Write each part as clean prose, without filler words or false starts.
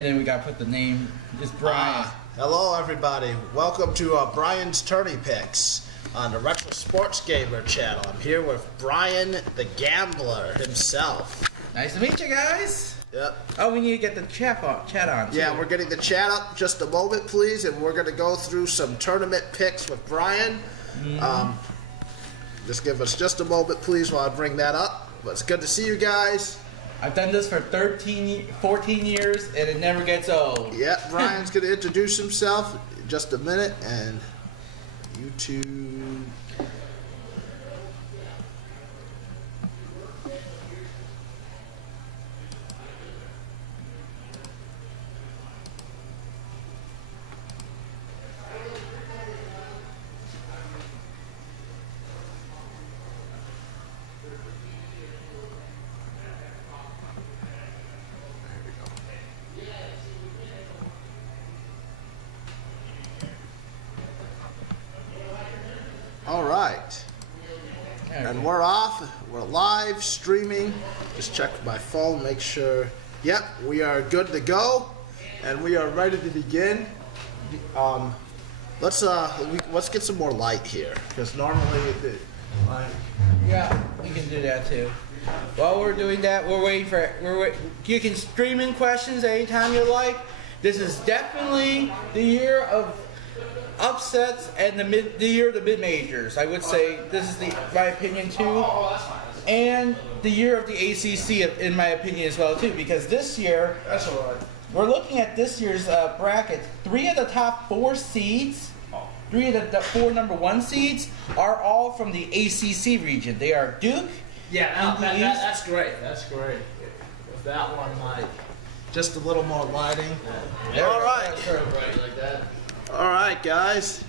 And then we gotta put the name. It's Brian. Hello, everybody. Welcome to Brian's Tourney Picks on the Retro Sports Gamer channel. I'm here with Brian the Gambler himself. Nice to meet you guys. Yep. Oh, we need to get the chat on. Too. Yeah, we're getting the chat up. Just a moment, please, and we're going to go through some tournament picks with Brian. Just give us just a moment, please, while I bring that up. But it's good to see you guys. I've done this for 14 years, and it never gets old. Yeah, Brian's going to introduce himself in just a minute, and YouTube. All right, and we're off. We're live streaming. Just check my phone, make sure. Yep, we are good to go, and we are ready to begin. Let's get some more light here, because normally yeah, we can do that too. While we're doing that, we're waiting for you can stream in questions anytime you like. This is definitely the year of upsets and the year of the mid-majors. I would say this is my opinion too, and the year of the ACC in my opinion as well too, because this year we're looking at this year's bracket. 3 of the top 4 seeds, 3 of the 4 number 1 seeds are all from the ACC region. They are Duke. Yeah, that's great. That's great. With that one, like just a little more lighting. All right. Like that. All right, guys.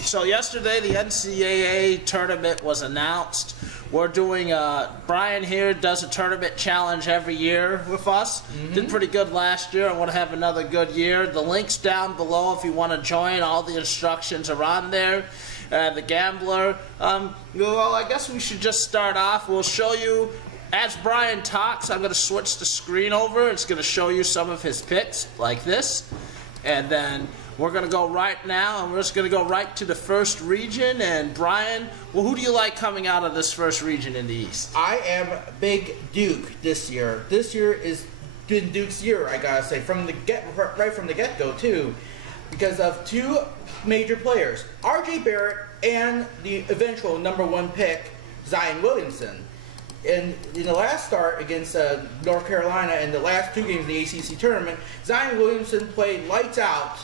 So yesterday the NCAA tournament was announced. We're doing Brian here does a tournament challenge every year with us. Did pretty good last year. I want to have another good year. The link's down below if you want to join. All the instructions are on there. The Gambler. Well, I guess we should just start off. We'll show you. As Brian talks, I'm going to switch the screen over. It's going to show you some of his picks, like this. And then we're going to go right now, and we're just going to go right to the first region. And Brian, well, who do you like coming out of this first region in the East? I am big Duke this year. This year is been Duke's year, I gotta say, right from the get-go too, because of 2 major players, R.J. Barrett and the eventual number 1 pick, Zion Williamson. And in the last start against North Carolina in the last 2 games of the ACC tournament, Zion Williamson played lights out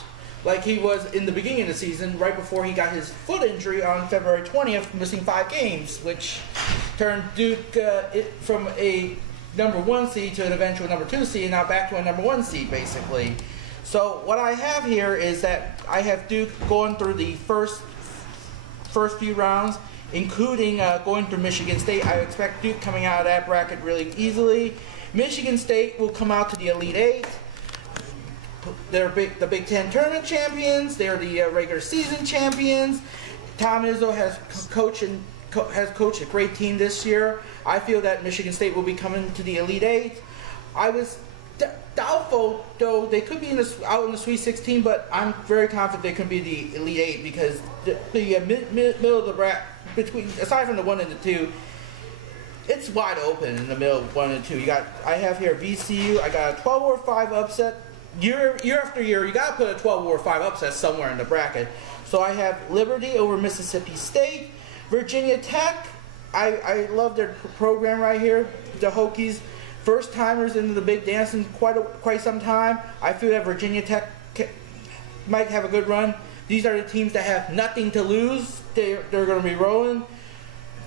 like he was in the beginning of the season, right before he got his foot injury on February 20th, missing 5 games, which turned Duke from a number 1 seed to an eventual number 2 seed, and now back to a number 1 seed, basically. So what I have here is that I have Duke going through the first few rounds, including going through Michigan State. I expect Duke coming out of that bracket really easily. Michigan State will come out to the Elite 8. They're the Big Ten tournament champions. They're the regular season champions. Tom Izzo has coached a great team this year. I feel that Michigan State will be coming to the Elite 8. I was doubtful, though they could be out in the Sweet 16, but I'm very confident they could be the Elite 8 because the middle of the bracket, aside from the 1 and the 2, it's wide open in the middle of 1 and 2. I have here VCU. I got a 12 or 5 upset. Year after year, you got to put a 12 or 5 upset somewhere in the bracket. So I have Liberty over Mississippi State, Virginia Tech. I love their program right here. The Hokies, first timers into the Big Dance in quite some time. I feel that Virginia Tech might have a good run. These are the teams that have nothing to lose. They're going to be rolling.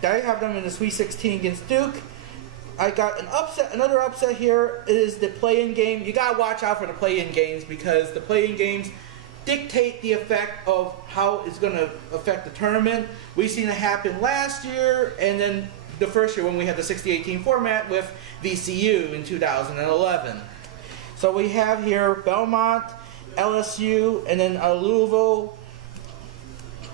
I have them in the Sweet 16 against Duke. I got another upset here is the play-in game. You got to watch out for the play-in games because the play-in games dictate the effect of how it's going to affect the tournament. We've seen it happen last year and then the first year when we had the 60-18 format with VCU in 2011. So we have here Belmont, LSU, and then Louisville.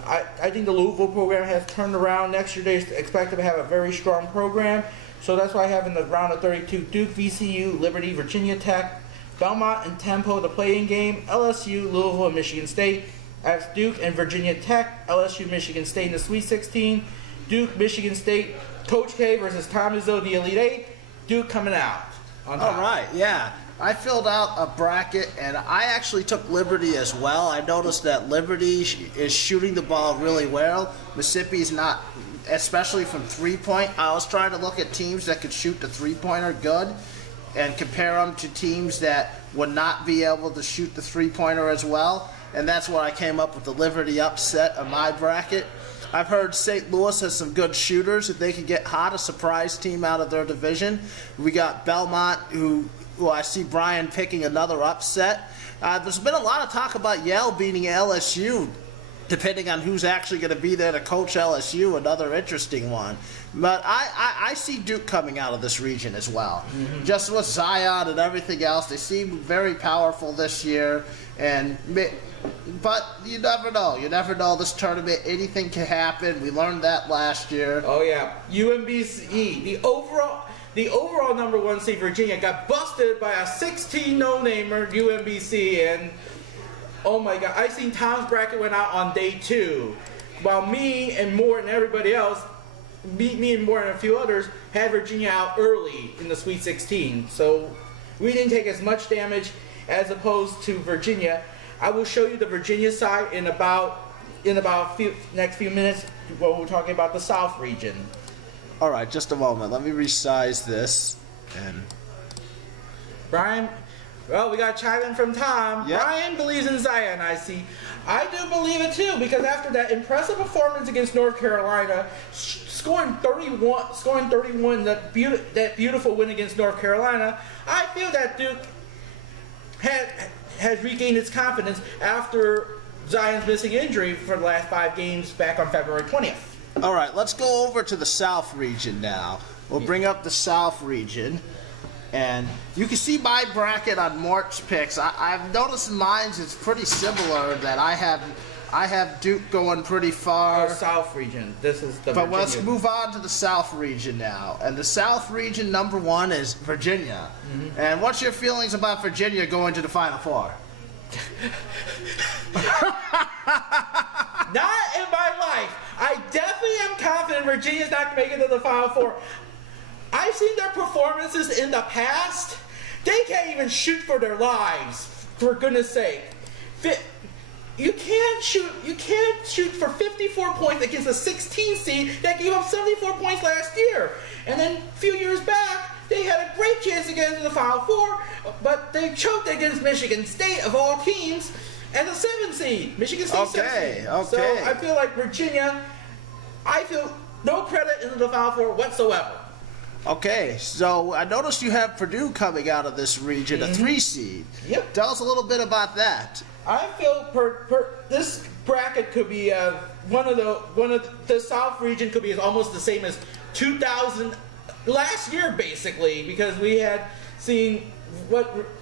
I think the Louisville program has turned around. Next year they expect to have a very strong program. So that's why I have in the round of 32 Duke, VCU, Liberty, Virginia Tech, Belmont and Temple, the playing game. LSU, Louisville, and Michigan State. As Duke and Virginia Tech. LSU, Michigan State in the Sweet 16. Duke, Michigan State. Coach K versus Tom Izzo, the Elite Eight. Duke coming out on top. All right, yeah. I filled out a bracket, and I actually took Liberty as well. I noticed that Liberty is shooting the ball really well. Mississippi's not, especially from three-point. I was trying to look at teams that could shoot the three-pointer good and compare them to teams that would not be able to shoot the three-pointer as well. And that's where I came up with the Liberty upset of my bracket. I've heard St. Louis has some good shooters. If they can get hot, a surprise team out of their division. We got Belmont, who I see Brian picking another upset. There's been a lot of talk about Yale beating LSU, depending on who's actually going to be there to coach LSU, another interesting one. But I see Duke coming out of this region as well. Mm-hmm. Just with Zion and everything else, they seem very powerful this year. But you never know. You never know this tournament. Anything can happen. We learned that last year. Oh, yeah. UMBC, the overall number one seed Virginia got busted by a 16 no-namer UMBC, and oh my God, I seen Tom's bracket went out on day 2, while me and Mort and everybody else, me and Mort and a few others, had Virginia out early in the Sweet 16. So we didn't take as much damage as opposed to Virginia. I will show you the Virginia side in about next few minutes when we're talking about the South region. All right, just a moment. Let me resize this. And Brian, well, we got chime in from Tom. Yep. Brian believes in Zion, I see. I do believe it too, because after that impressive performance against North Carolina, scoring 31, that beautiful win against North Carolina, I feel that Duke has regained its confidence after Zion's missing injury for the last 5 games back on February 20th. All right, let's go over to the South region now. We'll bring up the South region, and you can see my bracket on Mort's picks. I've noticed mine's is pretty similar. That I have Duke going pretty far. Our South region. This is the. But Virginia. let's move on to the South region now, and the South region number 1 is Virginia. Mm-hmm. And what's your feelings about Virginia going to the Final Four? Not in my life. I definitely am confident Virginia's not going to make it to the Final Four. I've seen their performances in the past. They can't even shoot for their lives, for goodness sake. You can't shoot for 54 points against a 16 seed that gave up 74 points last year. And then a few years back, they had a great chance to get into the Final Four, but they choked against Michigan State, of all teams, as a 7 seed. Michigan State 7 seed. Okay. So I feel like Virginia, I feel no credit into the Final Four whatsoever. Okay, so I noticed you have Purdue coming out of this region, a 3 seed. Yep. Tell us a little bit about that. I feel this bracket could be one of the South region could be almost the same as 2000 last year, basically, because we had seen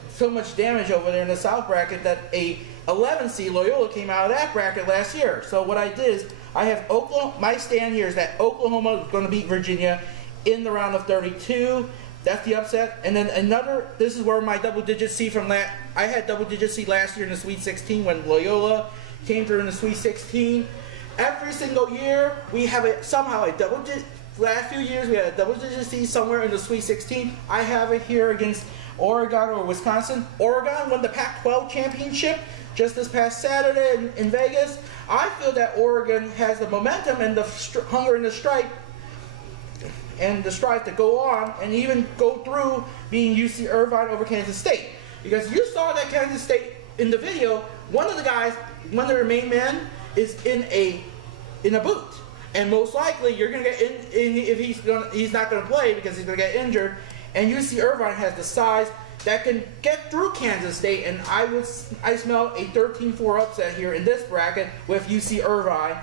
so much damage over there in the South bracket that a 11 seed Loyola came out of that bracket last year. So what I did is I have Oklahoma. My stand here is that Oklahoma is going to beat Virginia in the round of 32. That's the upset. And then this is where my double-digit seed from that. I had double-digit seed last year in the Sweet 16 when Loyola came through in the Sweet 16. Every single year, we have somehow a double-digit. Last few years, we had a double-digit seed somewhere in the Sweet 16. I have it here against Oregon or Wisconsin. Oregon won the Pac-12 championship just this past Saturday in Vegas. I feel that Oregon has the momentum and the hunger and the stripe to go on and even go through being UC Irvine over Kansas State. Because you saw that Kansas State in the video, one of their main men is in a boot. And most likely you're going to get in if he's not going to play because he's going to get injured. And UC Irvine has the size that can get through Kansas State, and I smell a 13-4 upset here in this bracket with UC Irvine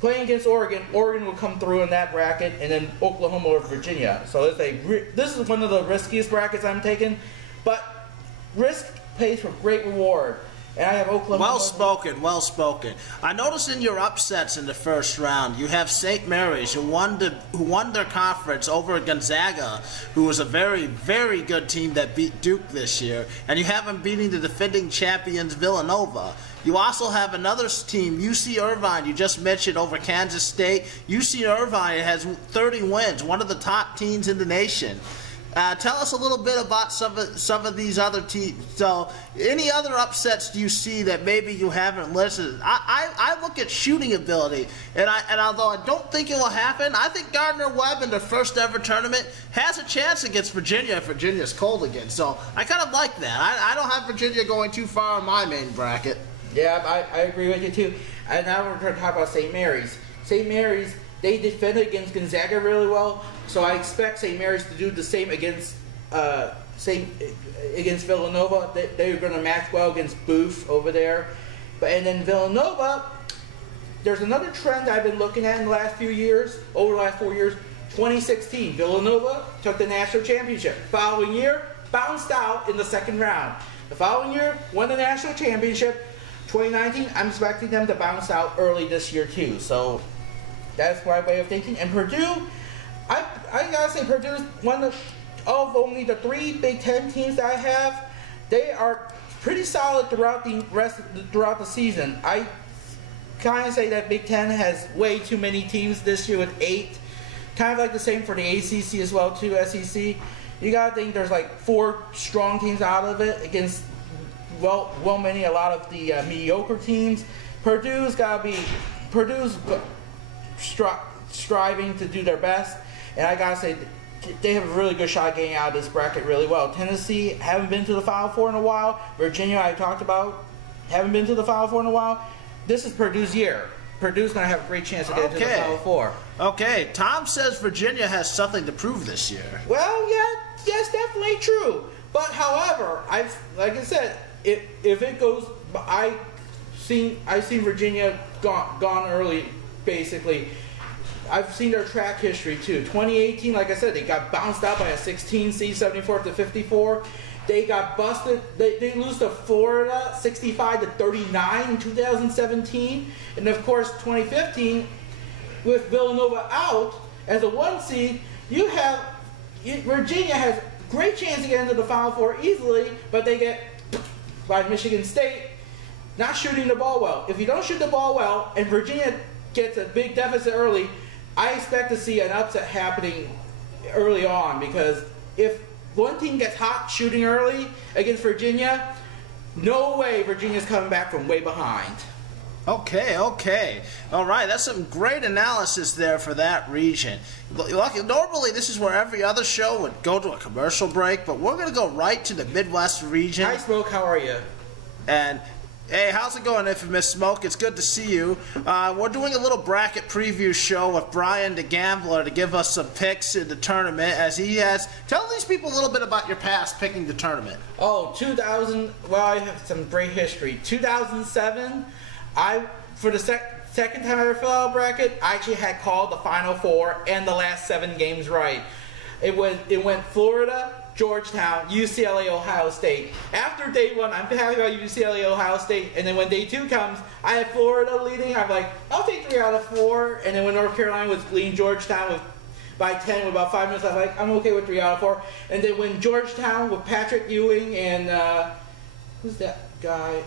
playing against Oregon. Oregon will come through in that bracket, and then Oklahoma or Virginia. So this is one of the riskiest brackets I'm taking, but risk pays for great reward. And I have Oklahoma. Well spoken, well spoken. I noticed in your upsets in the first round, you have St. Mary's, who won their conference over Gonzaga, who was a very, very good team that beat Duke this year, and you have them beating the defending champions Villanova. You also have another team, UC Irvine, you just mentioned, over Kansas State. UC Irvine has 30 wins, one of the top teams in the nation. Tell us a little bit about some of these other teams. So, any other upsets do you see that maybe you haven't listed? I look at shooting ability, and although I don't think it will happen, I think Gardner-Webb in their first ever tournament has a chance against Virginia if Virginia's cold again. So, I kind of like that. I don't have Virginia going too far in my main bracket. Yeah, I agree with you too. And now we're going to talk about St. Mary's. St. Mary's, they defended against Gonzaga really well, so I expect St. Mary's to do the same against Villanova. They're going to match well against Booth over there. And then Villanova, there's another trend I've been looking at in the last few years, over the last 4 years. 2016, Villanova took the national championship. Following year, bounced out in the second round. The following year, won the national championship. 2019, I'm expecting them to bounce out early this year too. So that's my way of thinking. And Purdue, I gotta say, Purdue's one of only the 3 Big Ten teams that I have. They are pretty solid throughout the season. I kind of say that Big Ten has way too many teams this year with 8. Kind of like the same for the ACC as well too. SEC. You gotta think there's like 4 strong teams out of it against a lot of the mediocre teams. Purdue's striving to do their best, and I gotta say they have a really good shot getting out of this bracket really well. Tennessee haven't been to the Final Four in a while. Virginia, I talked about, haven't been to the Final Four in a while. This is Purdue's year. Purdue's going to have a great chance to get into the Final Four. Okay, Tom says Virginia has something to prove this year. Well, yeah, yes, definitely true. But however, like I said, if it goes, I've seen Virginia gone early, basically. I've seen their track history too. 2018, like I said, they got bounced out by a 16 seed, 74-54. They got busted. They lose to Florida, 65-39 in 2017, and of course 2015, with Villanova out as a 1 seed, Virginia has great chance to get into the Final Four easily, but they get by Michigan State not shooting the ball well. If you don't shoot the ball well and Virginia gets a big deficit early, I expect to see an upset happening early on, because if one team gets hot shooting early against Virginia, no way Virginia's coming back from way behind. Okay. All right, that's some great analysis there for that region. Normally, this is where every other show would go to a commercial break, but we're going to go right to the Midwest region. Hi, Smoke. How are you? And hey, how's it going, Infamous Smoke? It's good to see you. We're doing a little bracket preview show with Brian the Gambler to give us some picks in the tournament, as he has. Tell these people a little bit about your past picking the tournament. Oh, I have some great history. 2007, for the second time I ever filled out a bracket, I actually had called the Final Four and the last 7 games right. It went Florida, Georgetown, UCLA, Ohio State. After day 1, I'm happy about UCLA, Ohio State, and then when day 2 comes, I have Florida leading. I'm like, I'll take 3 out of 4, and then when North Carolina was leading Georgetown by 10 with about 5 minutes, I'm like, I'm okay with 3 out of 4. And then when Georgetown with Patrick Ewing and who's that guy?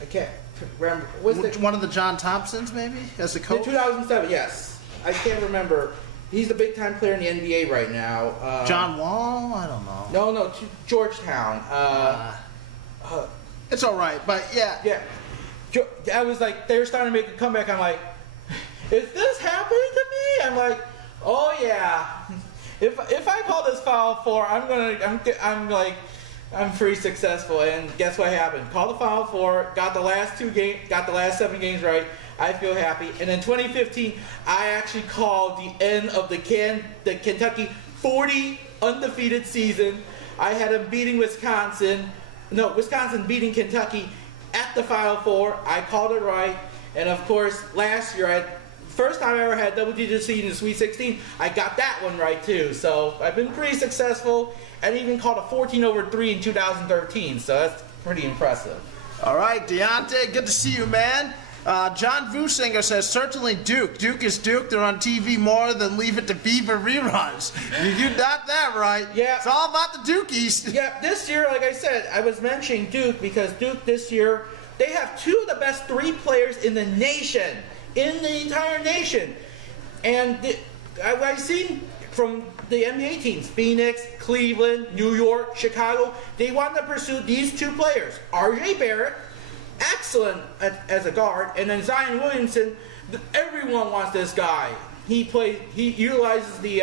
I can't remember. One of the John Thompsons, maybe, as the coach? In 2007, yes. I can't remember. He's the big-time player in the NBA right now. John Wall? I don't know. No, Georgetown. It's all right, but yeah. Yeah. I was like, they were starting to make a comeback. I'm like, is this happening to me? I'm like, oh yeah. If I call this Final Four, I'm pretty successful. And guess what happened? Called the Final Four, got the last 7 games right. I feel happy. And in 2015, I actually called the end of the Kentucky 40 undefeated season. I had them beating Wisconsin beating Kentucky at the Final Four. I called it right. And of course, last year, first time I ever had double-digit seed in the Sweet 16, I got that one right too. So I've been pretty successful. I even called a 14-3 in 2013. So that's pretty impressive. All right, Deontay, good to see you, man. John Vusinger says, certainly Duke. Duke is Duke. They're on TV more than Leave It to Beaver reruns. You got that right. Yeah. It's all about the Dukies. Yeah, this year, like I said, I was mentioning Duke because Duke this year, they have two of the best three players in the nation. In the entire nation. And I've seen from the NBA teams, Phoenix, Cleveland, New York, Chicago, they want to pursue these two players. R.J. Barrett, excellent as a guard, and then Zion Williamson, everyone wants this guy. He utilizes the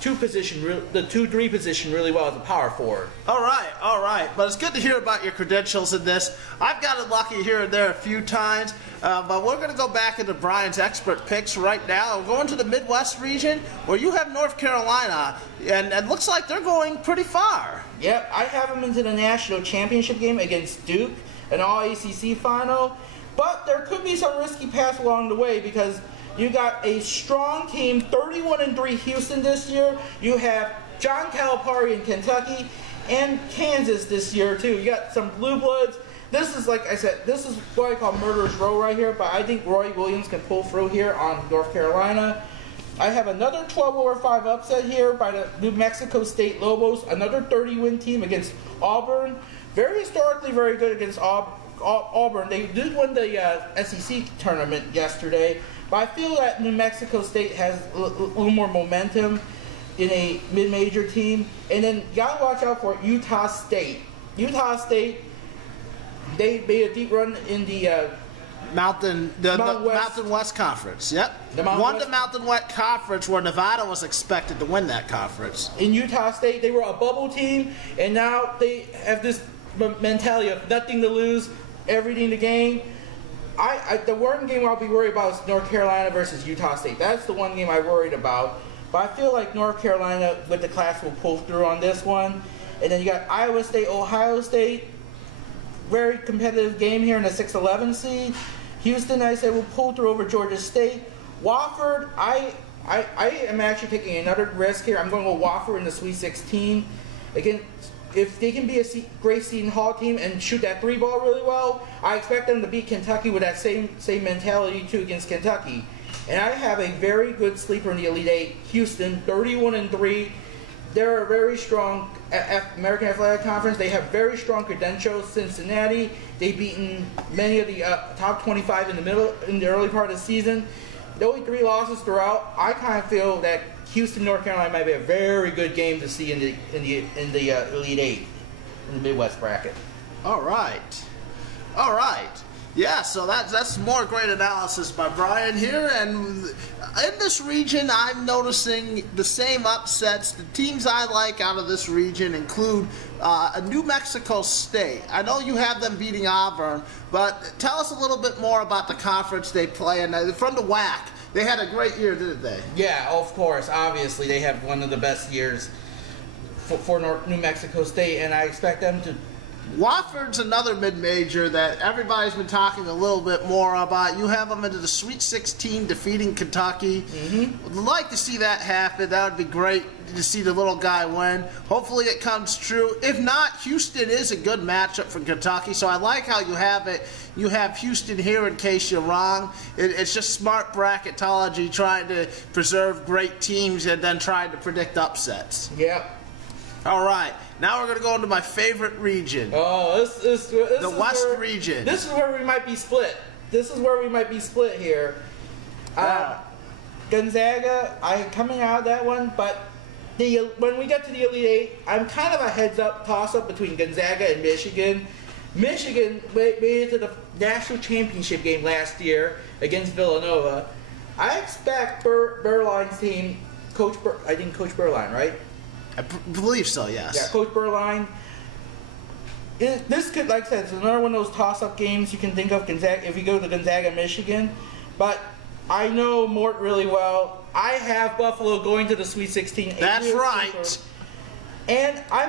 2-3 position really well as a power forward. All right. But it's good to hear about your credentials in this. I've gotten lucky here and there a few times, but we're going to go back into Brian's expert picks right now. We're going to the Midwest region where you have North Carolina, and it looks like they're going pretty far. Yep, I have them into the national championship game against Duke, an all-ACC final, but there could be some risky pass along the way because you got a strong team, 31-3 Houston this year. You have John Calipari in Kentucky and Kansas this year too. You got some blue bloods. This is, like I said, this is what I call murderer's row right here, but I think Roy Williams can pull through here on North Carolina. I have another 12-5 upset here by the New Mexico State Lobos, another 30-win team against Auburn. Very historically very good against Auburn. They did win the SEC tournament yesterday. But I feel that New Mexico State has a little more momentum in a mid-major team. And then you got to watch out for Utah State. Utah State, they made a deep run in the Mountain West Conference. Yep. The Mountain West Conference where Nevada was expected to win that conference. In Utah State, they were a bubble team, and now they have this mentality of nothing to lose, everything to gain. The one game I'll be worried about is North Carolina versus Utah State. That's the one game I'm worried about. But I feel like North Carolina with the class will pull through on this one. And then you got Iowa State, Ohio State. Very competitive game here in the 6-11 seed. Houston, I said, will pull through over Georgia State. Wofford, I am actually taking another risk here. I'm going to go Wofford in the Sweet 16. Again, if they can be a great Seton Hall team and shoot that 3-ball really well, I expect them to beat Kentucky with that same mentality too against Kentucky. And I have a very good sleeper in the Elite Eight, Houston, 31-3. They're a very strong American Athletic Conference. They have very strong credentials. Cincinnati, they've beaten many of the top 25 in the early part of the season. The only 3 losses throughout. I kind of feel that Houston, North Carolina might be a very good game to see in the Elite Eight in the Midwest bracket. All right. Yeah, so that's more great analysis by Brian here. And in this region, I'm noticing the same upsets. The teams I like out of this region include New Mexico State. I know you have them beating Auburn, but tell us a little bit more about the conference they play in. From the WAC, they had a great year, didn't they? Yeah, of course. Obviously, they have one of the best years for New Mexico State, and I expect them to. Wofford's another mid-major that everybody's been talking a little bit more about. You have them into the Sweet 16 defeating Kentucky. Would like to see that happen. That would be great to see the little guy win. Hopefully it comes true. If not, Houston is a good matchup for Kentucky, so I like how you have it. You have Houston here in case you're wrong. It's just smart bracketology, trying to preserve great teams and then trying to predict upsets. Yep. All right. Now we're going to go into my favorite region. Oh, this the West region. This is where we might be split. Here. Gonzaga, I'm coming out of that one, but when we get to the Elite Eight, I'm kind of a heads-up toss-up between Gonzaga and Michigan. Michigan made it to the national championship game last year against Villanova. I expect Berline's team, Coach Berline, right? I believe so, yes. Yeah, Coach Berline. This could, like I said, it's another one of those toss-up games you can think of Gonzaga if you go to Gonzaga, Michigan. But I know Mort really well. I have Buffalo going to the Sweet 16. That's right. And I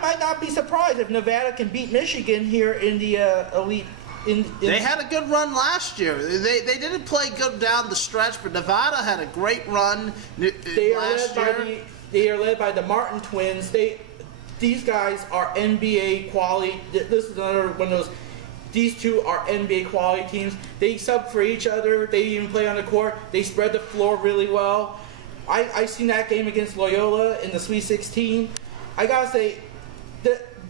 might not be surprised if Nevada can beat Michigan here in the Elite. They had a good run last year. They didn't play good down the stretch, but Nevada had a great run last year. They are led by the Martin twins. These guys are NBA quality. This is another one of those. these two are NBA quality teams. They sub for each other. They even play on the court. They spread the floor really well. I seen that game against Loyola in the Sweet 16. I gotta say,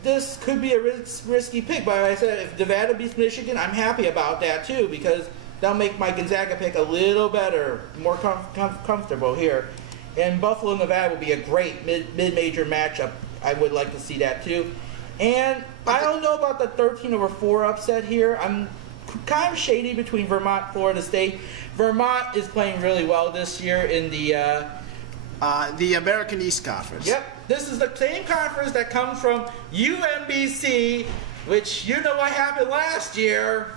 this could be a risky pick, but like I said, if Nevada beats Michigan, I'm happy about that too, because that'll make my Gonzaga pick a little better, more comfortable here. And Buffalo, Nevada will be a great mid-major matchup. I would like to see that too. And I don't know about the 13/4 upset here. I'm kind of shady between Vermont and Florida State. Vermont is playing really well this year in the American East Conference. Yep. This is the same conference that comes from UMBC, which you know what happened last year.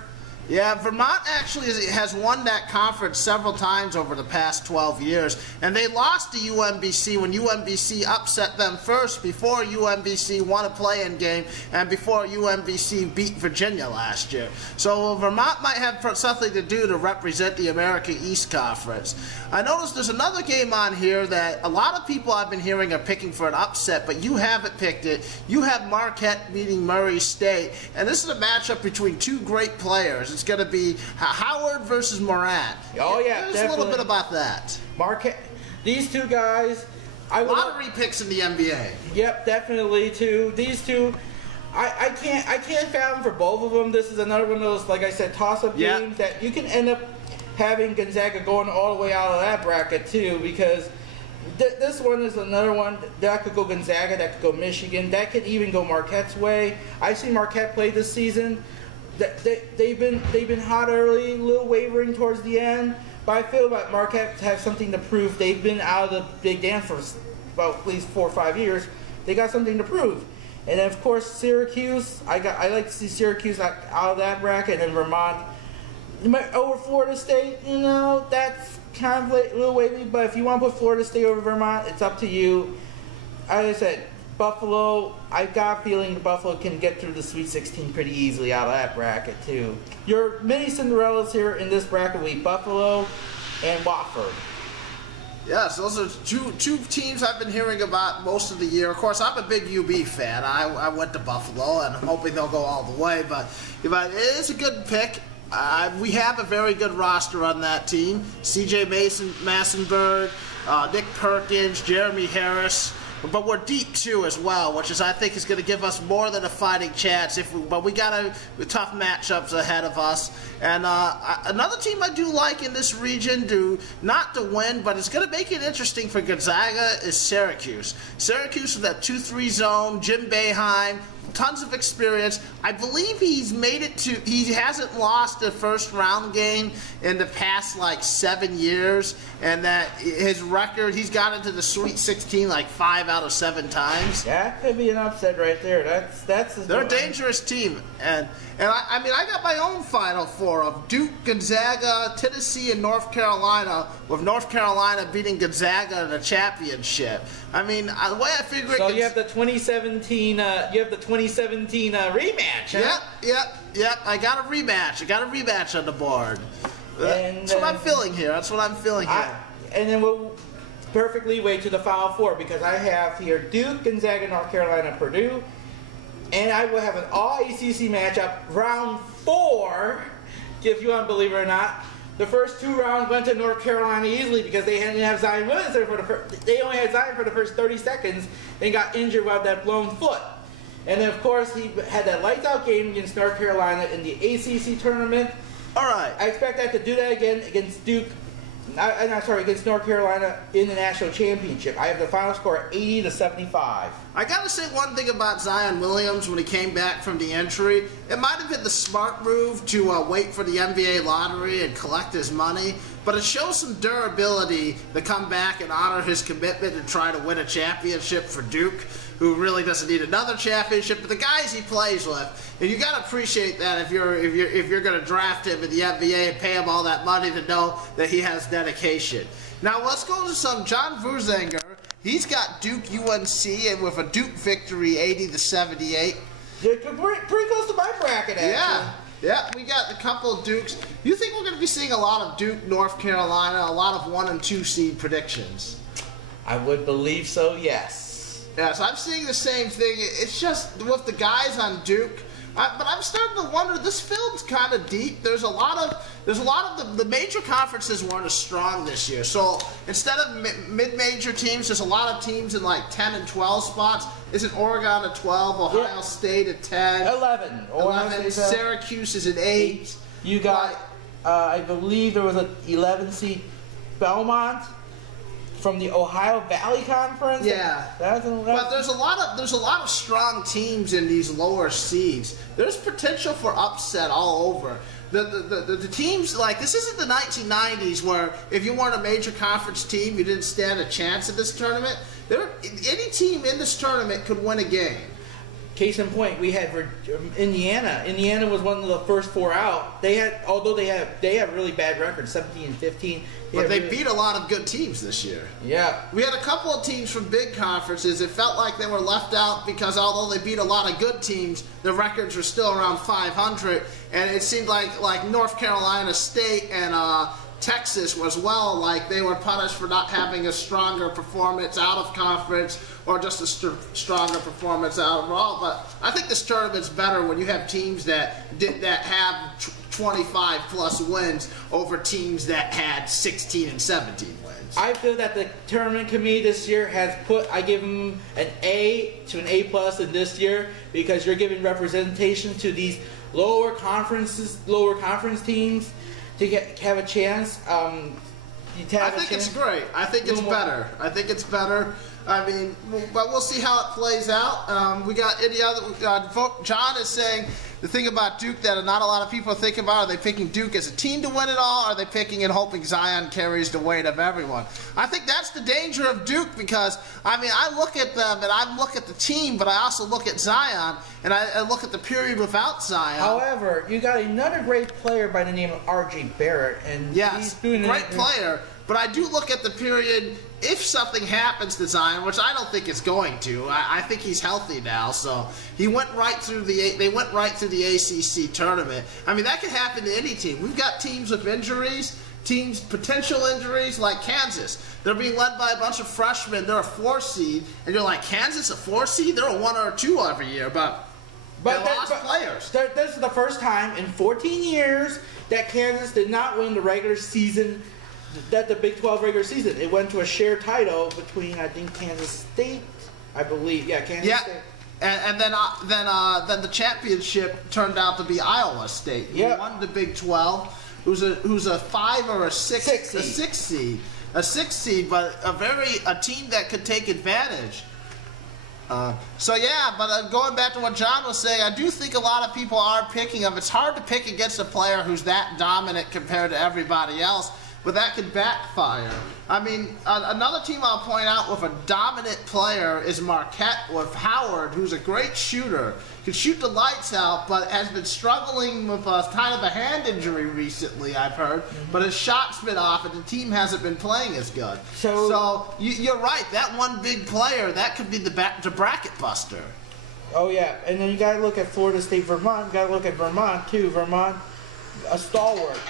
Yeah, Vermont actually has won that conference several times over the past 12 years, and they lost to UMBC when UMBC upset them first before UMBC won a play-in game and before UMBC beat Virginia last year. So Vermont might have something to do to represent the American East Conference. I noticed there's another game on here that a lot of people I've been hearing are picking for an upset, but you haven't picked it. You have Marquette beating Murray State, and this is a matchup between two great players. It's going to be Howard versus Morant. Oh, yeah, There's a little bit about that. Marquette, these two guys. Lottery picks in the NBA. Yep, definitely too. These two, I can't fathom for both of them. This is another one of those, like I said, toss-up games that you can end up having Gonzaga going all the way out of that bracket too, because this one is another one that could go Gonzaga, that could go Michigan, that could even go Marquette's way. I've seen Marquette play this season. They've been hot early, a little wavering towards the end, but I feel like Marquette has something to prove. They've been out of the Big Dance for about at least 4 or 5 years. They got something to prove. And then of course Syracuse, I like to see Syracuse out of that bracket, and Vermont over Florida State. You know, that's kind of a little wavy, but if you want to put Florida State over Vermont, it's up to you. As I said, Buffalo, I got a feeling Buffalo can get through the Sweet 16 pretty easily out of that bracket too. Your mini Cinderellas here in this bracket will be Buffalo and Wofford. Yes, those are two teams I've been hearing about most of the year. Of course, I'm a big UB fan. I went to Buffalo, and I'm hoping they'll go all the way. But it's a good pick. We have a very good roster on that team. C.J. Massenberg, Nick Perkins, Jeremy Harris. But we're deep too as well, which is I think is going to give us more than a fighting chance. But we got tough matchups ahead of us. And another team I do like in this region, not to win, but it's going to make it interesting for Gonzaga, is Syracuse. Syracuse with that 2-3 zone, Jim Boeheim, tons of experience. I believe he's made it to, he hasn't lost a first round game in the past like 7 years, and that his record, he's got into the Sweet 16 like 5 out of 7 times. That could be an upset right there. They're a dangerous team, and I mean I got my own Final Four of Duke, Gonzaga, Tennessee, and North Carolina, with North Carolina beating Gonzaga in a championship. I mean, the way I figure it. So you have the 2017. Rematch. Huh? Yep. I got a rematch on the board. That's what I'm feeling here. And then we'll perfectly wait to the Final Four, because I have here Duke, Gonzaga, North Carolina, Purdue, and I will have an all-ACC matchup, round 4, if you want to believe it or not. The first 2 rounds went to North Carolina easily because they didn't have Zion Williams there for the first. They only had Zion for the first 30 seconds and got injured with that blown foot. And then, of course, he had that lights-out game against North Carolina in the ACC tournament. All right. I expect that to do that again against Duke. Against North Carolina in the national championship. I have the final score at 80-75. I gotta say one thing about Zion Williams when he came back from the injury. It might have been the smart move to wait for the NBA lottery and collect his money, but it shows some durability to come back and honor his commitment and try to win a championship for Duke, who really doesn't need another championship, but the guys he plays with. And you got to appreciate that if you're going to draft him in the NBA and pay him all that money to know that he has dedication. Now let's go to some John Verzanger. He's got Duke UNC, and with a Duke victory, 80-78. Yeah, pretty close to my bracket, actually. Yeah, we got a couple of Dukes. You think we're going to be seeing a lot of Duke, North Carolina, a lot of 1 and 2 seed predictions? I would believe so, yes. Yeah, so I'm seeing the same thing. It's just with the guys on Duke, But I'm starting to wonder. This field's kind of deep. There's a lot of the major conferences weren't as strong this year. So instead of mid-major teams, there's a lot of teams in like 10 and 12 spots. Isn't Oregon at 12? Ohio State at 10. 11. Syracuse is at 8. You got, I believe there was an 11 seed Belmont from the Ohio Valley Conference. Yeah, but there's a lot of strong teams in these lower seeds. There's potential for upset all over. The teams, like, this isn't the 1990s where if you weren't a major conference team, you didn't stand a chance at this tournament. Any team in this tournament could win a game. Case in point, we had Indiana. Indiana was one of the first 4 out. They had really bad records, 17 and 15. But they beat a lot of good teams this year. Yeah. We had a couple of teams from big conferences. It felt like they were left out because although they beat a lot of good teams, the records were still around 500. And it seemed like North Carolina State and Texas was like they were punished for not having a stronger performance out of conference or just a stronger performance out overall. But I think this tournament's better when you have teams that have 25 plus wins over teams that had 16 and 17 wins. I feel that the tournament committee this year has I give them an A to an A plus in this year because you're giving representation to these lower conference teams to have a chance. It's great. I think it's better. I mean, but we'll see how it plays out. We got any other vote? John is saying the thing about Duke that not a lot of people are thinking about, are they picking Duke as a team to win it all, or are they picking and hoping Zion carries the weight of everyone? I think that's the danger of Duke because, I mean, I look at them and I look at the team, but I also look at Zion and I look at the period without Zion. However, you got another great player by the name of R.J. Barrett. And yes, great player. But I do look at the period, if something happens to Zion, which I don't think it's going to. I think he's healthy now, so they went right through the ACC tournament. I mean, that could happen to any team. We've got teams with injuries, potential injuries like Kansas. They're being led by a bunch of freshmen. They're a 4 seed, and you're like, Kansas a 4 seed? They're a 1 or a 2 every year, but they lost players. This is the first time in 14 years that Kansas did not win the regular season. That the Big 12 regular season, it went to a shared title between, I think, Kansas State, I believe. Yeah, Kansas State. And then the championship turned out to be Iowa State. Who won the Big 12, who's a 5 or a 6 seed, but a team that could take advantage. But going back to what John was saying, I do think a lot of people are picking him. It's hard to pick against a player who's that dominant compared to everybody else. But that could backfire. I mean, another team I'll point out with a dominant player is Marquette with Howard, who's a great shooter. Can shoot the lights out, but has been struggling with kind of a hand injury recently, I've heard. But his shot's been off, and the team hasn't been playing as good. So you're right. That one big player, that could be the bracket buster. Oh, yeah. And then you got to look at Florida State, Vermont. You got to look at Vermont, too. Vermont, a stalwart.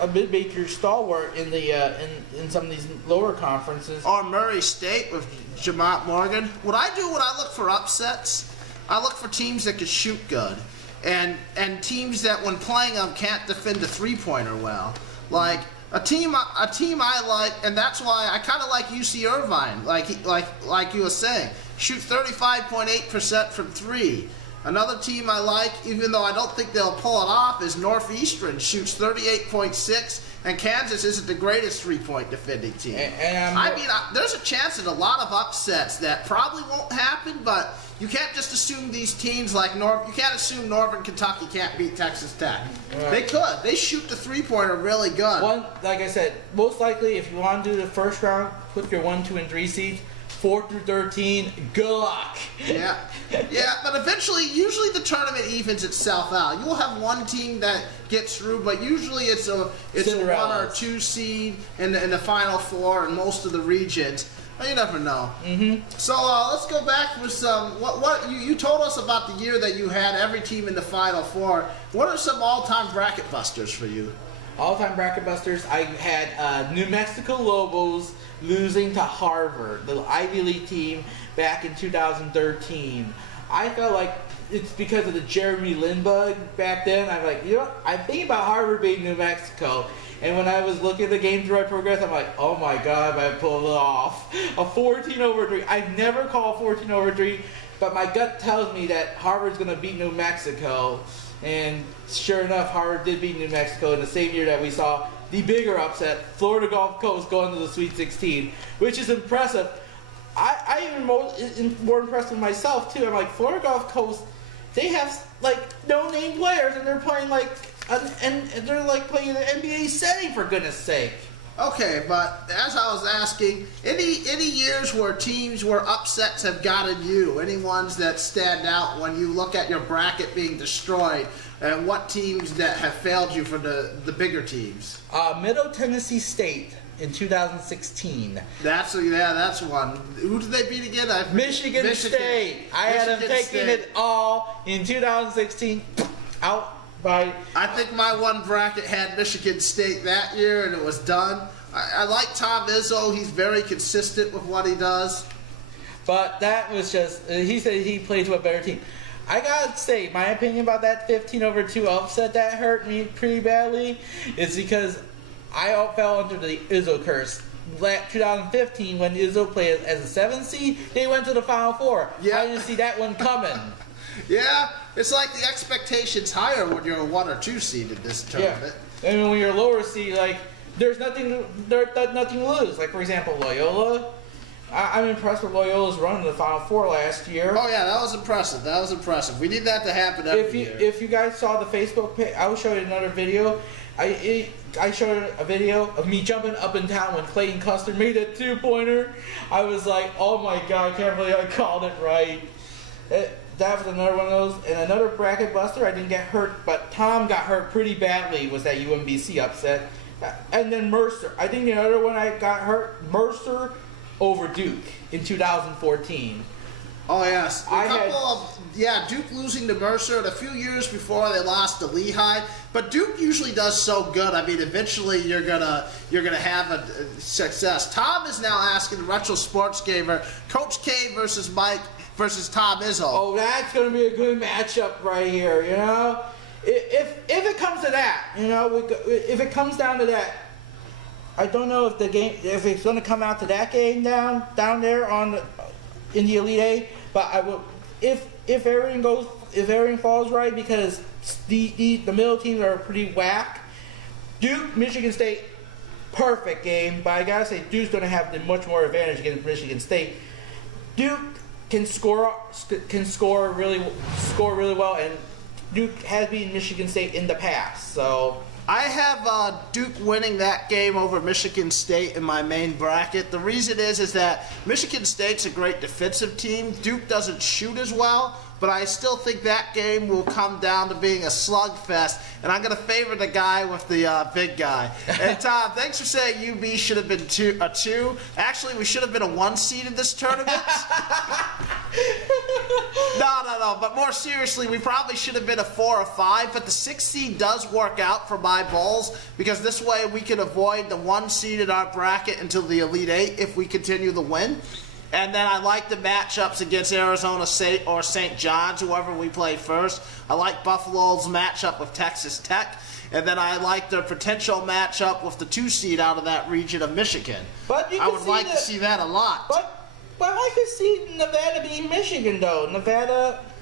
A mid-major stalwart in in some of these lower conferences. Or Murray State with Jamont Morgan. What I do when I look for upsets, I look for teams that can shoot good, and teams that when playing them can't defend a 3-pointer well. Like a team I like, and that's why I kind of like UC Irvine. Like you were saying, shoot 35.8% from 3. Another team I like, even though I don't think they'll pull it off, is Northeastern. Shoots 38.6, and Kansas isn't the greatest 3-point defending team. There's a chance at a lot of upsets that probably won't happen, but you can't just assume these teams like you can't assume Northern Kentucky can't beat Texas Tech. Right. They could. They shoot the 3-pointer really good. Like I said, most likely if you want to do the first round, put your 1, 2, and 3 seeds. 4 through 13, good luck. Yeah, but eventually, usually the tournament evens itself out. You'll have one team that gets through, but usually it's a 1 or 2 seed in the Final Four in most of the regions. You never know. So let's go back with some. What you told us about the year that you had every team in the Final Four. What are some all-time bracket busters for you? All-time bracket busters. I had New Mexico Lobos losing to Harvard, the Ivy League team, back in 2013. I felt like it's because of the Jeremy Lin bug back then. I'm like, I'm thinking about Harvard beating New Mexico. And when I was looking at the game through my progress, I'm like, oh my God, I pulled it off. A 14-3. I never call 14-3, but my gut tells me that Harvard's going to beat New Mexico. And sure enough, Harvard did beat New Mexico in the same year that we saw the bigger upset, Florida Gulf Coast going to the Sweet 16, which is impressive. I even more impressed with myself, too. I'm like, Florida Gulf Coast, they have, like, no-name players, and they're playing, like, and they're like playing in the NBA setting, for goodness sake. Okay, but as I was asking, any years where teams where upsets have gotten you, any ones that stand out when you look at your bracket being destroyed, and what teams that have failed you for the bigger teams? Middle Tennessee State in 2016. That's one. Who did they beat again? Michigan State. I had them taking it all in 2016. Out. I think my one bracket had Michigan State that year, and it was done. I like Tom Izzo. He's very consistent with what he does. But that was just, he said he plays with a better team. I gotta say, my opinion about that 15-2 upset that hurt me pretty badly is because I fell under the Izzo curse. 2015, when Izzo played as a 7th seed, they went to the Final Four. Yeah. I didn't see that one coming. Yeah, it's like the expectation's higher when you're a 1 or 2 seed in this tournament. Yeah. And when you're a lower seed, like, there's nothing to lose. Like, for example, Loyola. I'm impressed with Loyola's run in the Final Four last year. Oh, yeah, that was impressive. We need that to happen every year. If you guys saw the Facebook page, I will show you another video. I showed a video of me jumping up and down when Clayton Custer made that 2-pointer. I was like, oh my God, I can't believe I called it right. That was another one of those. And another bracket buster, I didn't get hurt, but Tom got hurt pretty badly, was that UMBC upset. And then Mercer. I think the other one I got hurt, Mercer over Duke in 2014. Oh, yes. Duke losing to Mercer, and a few years before they lost to Lehigh. But Duke usually does so good. I mean, eventually you're gonna have a success. Tom is now asking Retro Sports Gamer, Coach K versus Mike versus Tom Izzo. Oh, that's going to be a good matchup right here, you know? If it comes to that, you know, if it comes down to that, I don't know if it's going to come out to that game down there in the Elite Eight, but I will, if everything falls right, because the middle teams are pretty whack. Duke, Michigan State, perfect game, but I gotta say Duke's going to have the much more advantage against Michigan State. Duke can score really well, and Duke has beaten Michigan State in the past. So I have Duke winning that game over Michigan State in my main bracket. The reason is that Michigan State's a great defensive team. Duke doesn't shoot as well, but I still think that game will come down to being a slugfest, and I'm going to favor the guy with the big guy. And Tom, thanks for saying UB should have been a 2. Actually, we should have been a 1 seed in this tournament. No. But more seriously, we probably should have been a 4 or 5. But the 6 seed does work out for my Bulls, because this way we can avoid the 1 seed in our bracket until the Elite 8 if we continue to win. And then I like the matchups against Arizona State or St. John's, whoever we play first. I like Buffalo's matchup with Texas Tech. And then I like their potential matchup with the 2 seed out of that region of Michigan. But I would like to see that a lot. But I could see Nevada being Michigan, though.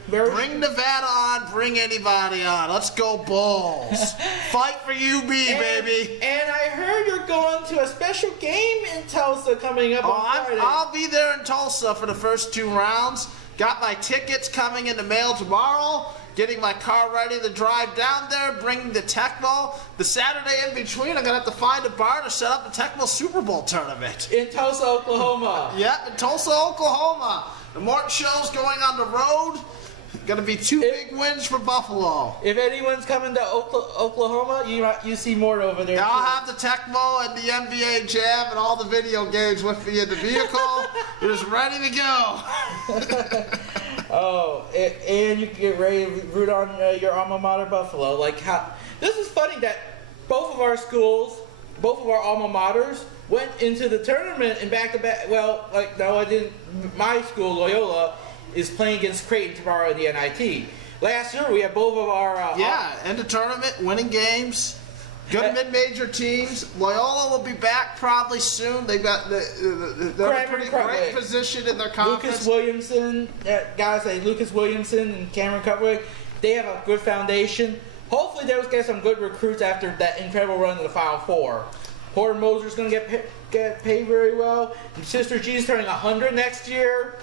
Bring Nevada on. Bring anybody on. Let's go Bulls. Fight for UB, baby. And I heard you're going to a special game in Tulsa coming up on Friday. I'll be there in Tulsa for the first 2 rounds. Got my tickets coming in the mail tomorrow. Getting my car ready to drive down there, bringing the Tecmo. The Saturday in between, I'm going to have to find a bar to set up the Tecmo Super Bowl tournament. In Tulsa, Oklahoma. Yep, in Tulsa, Oklahoma. The Mort show's going on the road. Going to be 2 big wins for Buffalo. If anyone's coming to Oklahoma, you see Mort over there. I'll have the Tecmo and the NBA Jam and all the video games with me in the vehicle. It is ready to go. Oh, and you can get ready to root on your alma mater, Buffalo. This is funny that both of our schools, both of our alma maters, went into the tournament in back-to-back. Well, no, I didn't. My school, Loyola, is playing against Creighton tomorrow in the NIT. last year we had both of our end of tournament, winning games. Good mid-major teams. Loyola will be back probably soon. They've got they're in a pretty great position in their conference. Lucas Williamson, guys like Lucas Williamson and Cameron Cutwick, they have a good foundation. Hopefully they'll get some good recruits after that incredible run to the Final Four. Porter Moser's going to get paid very well. And Sister G's turning 100 next year.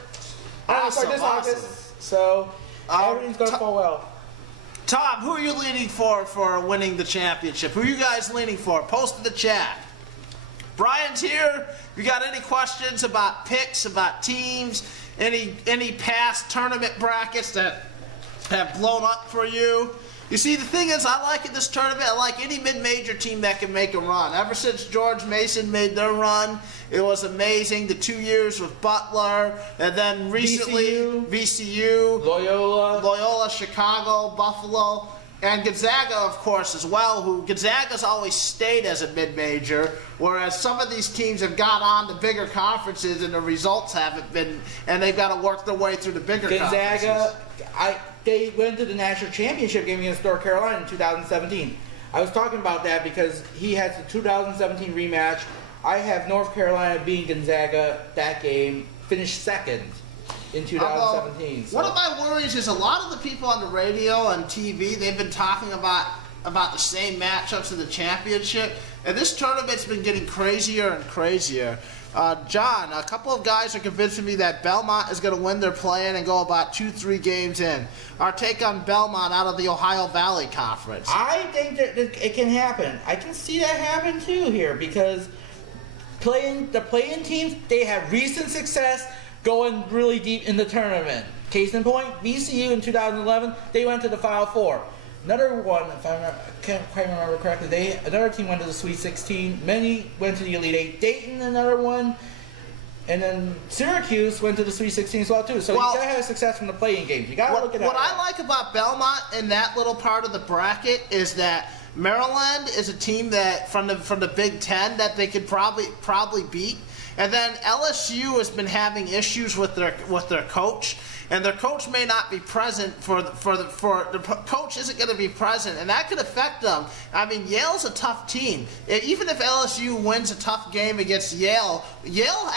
Awesome. August, so everything's going to fall well. Tom, who are you leaning for winning the championship? Who are you guys leaning for? Post in the chat. Brian's here. If you got any questions about picks, about teams, any past tournament brackets that have blown up for you? You see, the thing is, I like in this tournament, I like any mid-major team that can make a run. Ever since George Mason made their run, it was amazing. The 2 years with Butler, and then recently VCU, Loyola, Chicago, Buffalo, and Gonzaga, of course, as well, who Gonzaga's always stayed as a mid-major, whereas some of these teams have got on to bigger conferences and the results haven't been, and they've got to work their way through the bigger conferences. They went to the national championship game against North Carolina in 2017. I was talking about that because he has the 2017 rematch. I have North Carolina beating Gonzaga that game, finished second in 2017. One of my worries is a lot of the people on the radio and TV, they've been talking about the same matchups in the championship, and this tournament's been getting crazier and crazier. John, a couple of guys are convincing me that Belmont is going to win their play-in and go about 2-3 games in. Our take on Belmont out of the Ohio Valley Conference. I think that it can happen. I can see that happen too here because the play-in teams, they have recent success going really deep in the tournament. Case in point, VCU in 2011, they went to the Final Four. Another one, if I can't quite remember correctly, another team went to the Sweet 16. Many went to the Elite Eight. Dayton, another one. And then Syracuse went to the Sweet 16 as well, too. So you got to have success from the playing games. You got to look at that. What I like about Belmont in that little part of the bracket is that Maryland is a team that from the Big Ten that they could probably beat. And then LSU has been having issues with their coach. And their coach may not be present the coach isn't going to be present, and that could affect them. I mean, Yale's a tough team. Even if LSU wins a tough game against Yale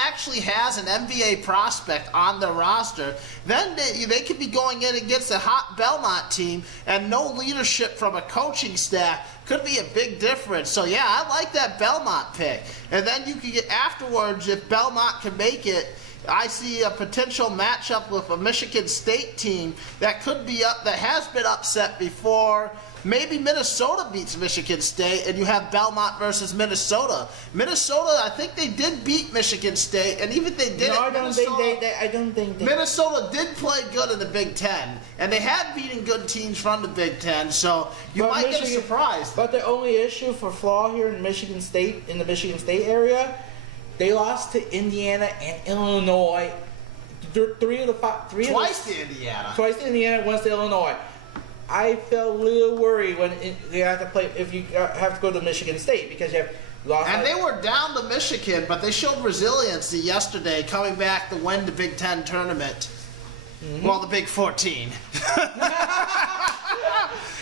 actually has an NBA prospect on their roster. Then they could be going in against a hot Belmont team, and no leadership from a coaching staff could be a big difference. So yeah, I like that Belmont pick. And then you could get afterwards if Belmont can make it. I see a potential matchup with a Michigan State team that could be that has been upset before. Maybe Minnesota beats Michigan State, and you have Belmont versus Minnesota. Minnesota, I think they did beat Michigan State, and even if they didn't, I don't think Minnesota did play good in the Big Ten, and they have beaten good teams from the Big Ten, so you might get a surprise. But the only issue for flaw here in Michigan State, in the Michigan State area, they lost to Indiana and Illinois. Twice to Indiana, once to Illinois. I felt a little worried when you have to play if you have to go to Michigan State because you have lost. And they were down to Michigan, but they showed resiliency yesterday, coming back to win the Big Ten tournament. Mm-hmm. Well, the Big 14.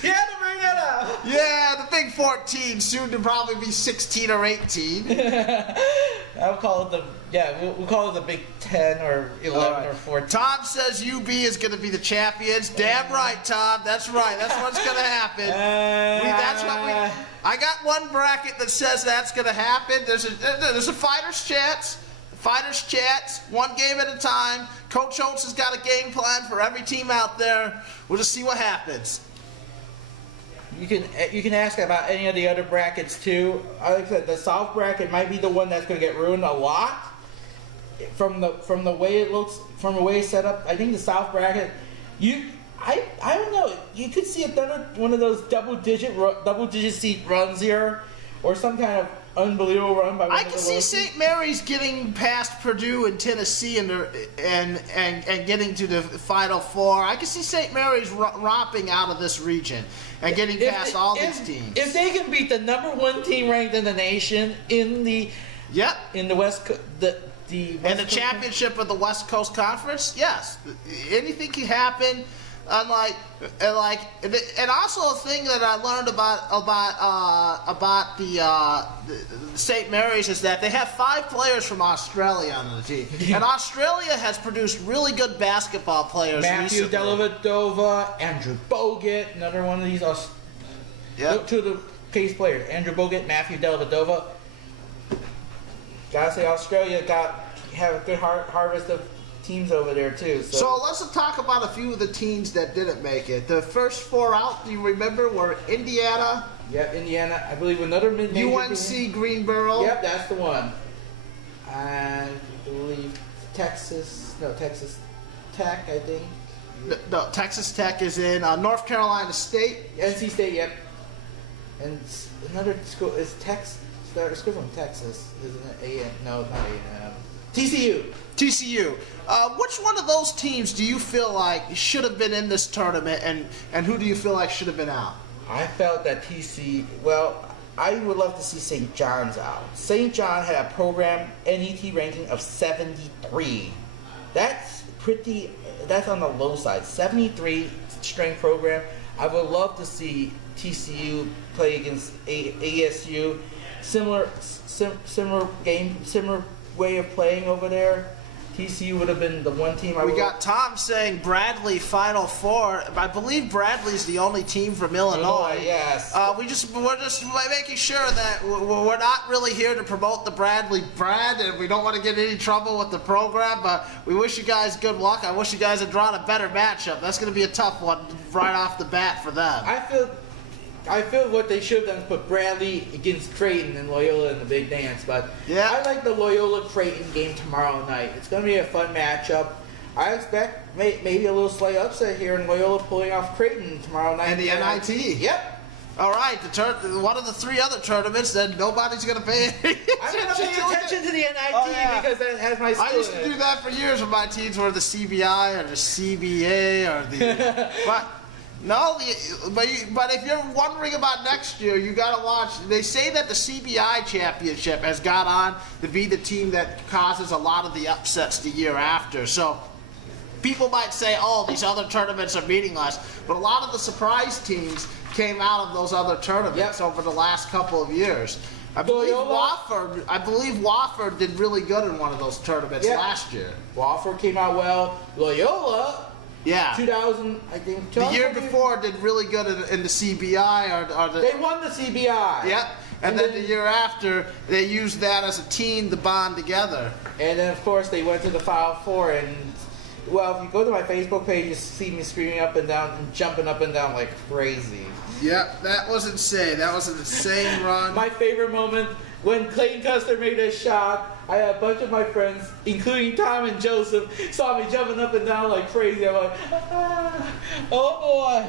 You had to bring that up. Yeah, the Big 14, soon to probably be 16 or 18. I'll call it we'll call it the Big 10 or 11 or 14. Tom says UB is going to be the champions. Damn right, Tom. That's right. That's what's going to happen. I got one bracket that says that's going to happen. There's a fighter's chance. One game at a time. Coach Holtz has got a game plan for every team out there. We'll just see what happens. You can ask about any of the other brackets too. Like I said, the South bracket might be the one that's going to get ruined a lot from the way it looks, from the way it's set up. I think the South bracket, I don't know. You could see another one of those double digit seat runs here, or some kind of unbelievable run by one I can see St. Mary's getting past Purdue and Tennessee and getting to the Final Four. I can see St. Mary's romping out of this region and getting past all these teams. If they can beat the #1 team ranked in the nation in the West and the championship of the West Coast Conference, yes, anything can happen. And also a thing that I learned about the St. Mary's is that they have 5 players from Australia on the team, and Australia has produced really good basketball players. Matthew recently. Dellavedova, Andrew Bogut, another one of these. Two of the case players, Andrew Bogut, Matthew Dellavedova. Gotta say, Australia have a good harvest of teams over there too. So let's talk about a few of the teams that didn't make it. The first 4 out, do you remember, were Indiana. Yep, Indiana. I believe another mid-major UNC team. Greensboro. Yep, that's the one. I believe Texas Tech, I think. No, Texas Tech is in North Carolina State. NC State, yep. And another school is Texas. It's school from Texas, isn't it? No, not A&M. TCU. Which one of those teams do you feel like should have been in this tournament, and who do you feel like should have been out? I felt that I would love to see St. John's out. St. John had a program NET ranking of 73. That's on the low side. 73 strength program. I would love to see TCU play against ASU. Similar game, similar way of playing over there. TCU would have been the one team We got Tom saying Bradley Final Four. I believe Bradley's the only team from Illinois. Yes. We're just making sure that we're not really here to promote the Bradley brand, and we don't want to get in any trouble with the program, but we wish you guys good luck. I wish you guys had drawn a better matchup. That's going to be a tough one right off the bat for them. I feel what they should have done is put Bradley against Creighton and Loyola in the big dance, but yeah. I like the Loyola-Creighton game tomorrow night. It's going to be a fun matchup. I expect maybe a little slight upset here in Loyola pulling off Creighton tomorrow night. And the NIT. Yep. All right, one of the 3 other tournaments that nobody's going to pay attention I'm going to pay attention to the NIT because that has my skill. I used to do that for years when my teams were the CBI or the CBA or the... No, but if you're wondering about next year, you got to watch. They say that the CBI championship has got on to be the team that causes a lot of the upsets the year after. So people might say, oh, these other tournaments are meaningless, but a lot of the surprise teams came out of those other tournaments over the last couple of years. I believe Wofford did really good in one of those tournaments last year. Wofford came out well. Loyola. Yeah. 2000, I think. The year before did really good in the CBI. They won the CBI. Yep. And then the year after, they used that as a team to bond together. And then, of course, they went to the Final Four. And, well, if you go to my Facebook page, you see me screaming up and down and jumping up and down like crazy. Yep, that was insane. That was an insane run. My favorite moment, when Clayton Custer made a shot, I had a bunch of my friends, including Tom and Joseph, saw me jumping up and down like crazy. I'm like, oh boy.